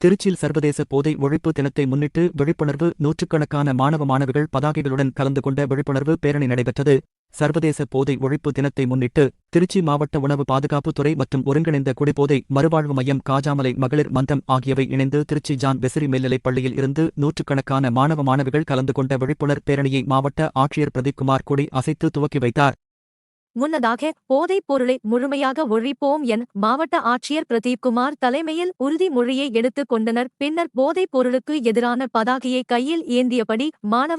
திருச்சியில் சர்வதேச போதை ஒழிப்பு தினத்தை முன்னிட்டு விழிப்புணர்வு நூற்றுக்கணக்கான மாணவிகள் பதாகைகளுடன் கலந்து கொண்ட விழிப்புணர்வு பேரணி நடைபெற்றது. சர்வதேச போதை ஒழிப்பு தினத்தை முன்னிட்டு திருச்சி மாவட்ட உணவு பாதுகாப்புத் துறை மற்றும் ஒருங்கிணைந்த குடிபோதை மறுவாழ்வு மையம் காஜாமலை மகளிர் மன்றம் ஆகியவை இணைந்து திருச்சி ஜான் பெசிரி மேல்நிலைப் பள்ளியில் இருந்து நூற்றுக்கணக்கான மாணவிகள் கலந்து கொண்ட விழிப்புணர்வு பேரணியை மாவட்ட ஆட்சியர் பிரதீப்குமார் கொடி அசைத்து துவக்கி வைத்தார். முன்னதாக போதைப் பொருளை முழுமையாக ஒழிப்போம் என மாவட்ட ஆட்சியர் பிரதீப்குமார் தலைமையில் உறுதிமொழியை எடுத்துக் கொண்டனர். பின்னர் போதைப் பொருளுக்கு எதிரான பதாகையை கையில் ஏந்தியபடி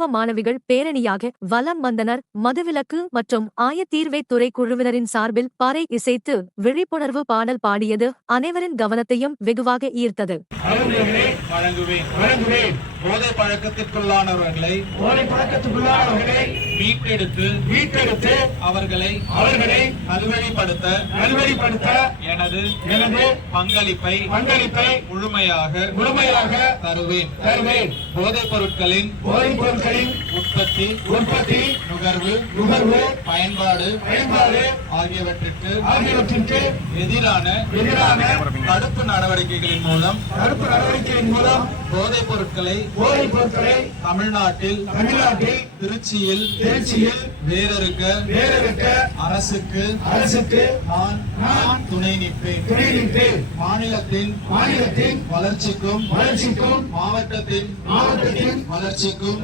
மாணவிகள் பேரணியாக வலம் வந்தனர். மதுவிலக்கு மற்றும் ஆயத்தீர்வைத் துறை குழுவினரின் சார்பில் பாறை இசைத்து விழிப்புணர்வு பாடல் பாடியது அனைவரின் கவனத்தையும் வெகுவாக ஈர்த்தது. போதை பழக்கத்திற்குள்ளானவர்களை மீட்டெடுத்து அவர்களை நல்வழிப்படுத்த எனது பங்களிப்பை முழுமையாக தருவேன். போதைப் பொருட்களின் உற்பத்தி நுகர்வு பயன்பாடு ஆகியவற்றிற்கு எதிரான தடுப்பு நடவடிக்கைகளின் மூலம் போதைப் பொருட்களை தமிழ்நாட்டில் திருச்சியில் வேறறுக்க அரசுக்கு நான் துணை நிற்பேன். மாநிலத்தின் வளர்ச்சிக்கும் மாவட்டத்தின் வளர்ச்சிக்கும்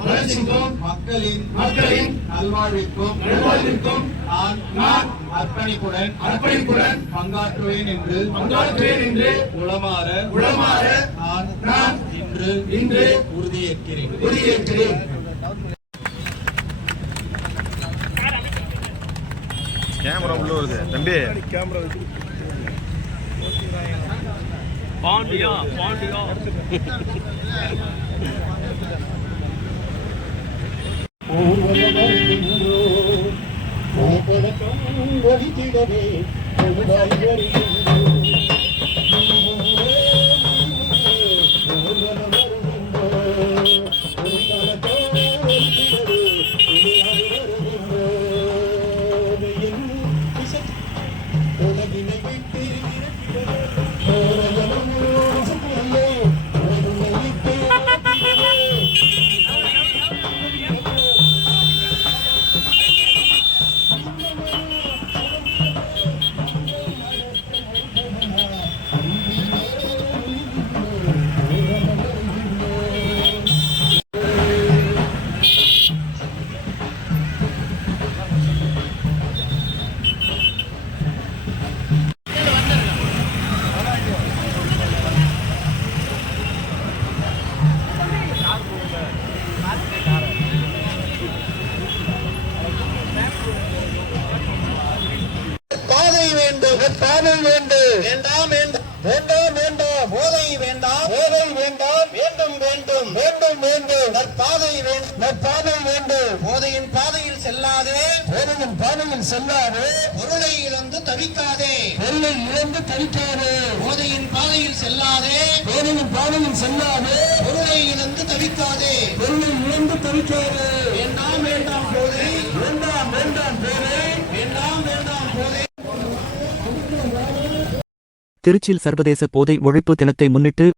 மக்களின் நல்வாழ்விற்கும் நான் அர்ப்பணிப்புடன் பங்காற்றுவேன் என்று உளமாற நான் இன்று உறுதியேற்கிறேன். கேமரா உள்ள வருது தம்பி. பாண்டியா வேண்டாம் போதை வேண்டாம் வேண்டும் நற்பாதை வேண்டும். போதையின் பாதையில் செல்லாதே பொருளை இழந்து தவிக்காதே போதையின் பாதையில் செல்லாதே பொருளை இழந்து தவிக்காதே வேண்டாம் போதை திருச்சியில் சர்வதேச போதை ஒழிப்பு தினத்தை முன்னிட்டு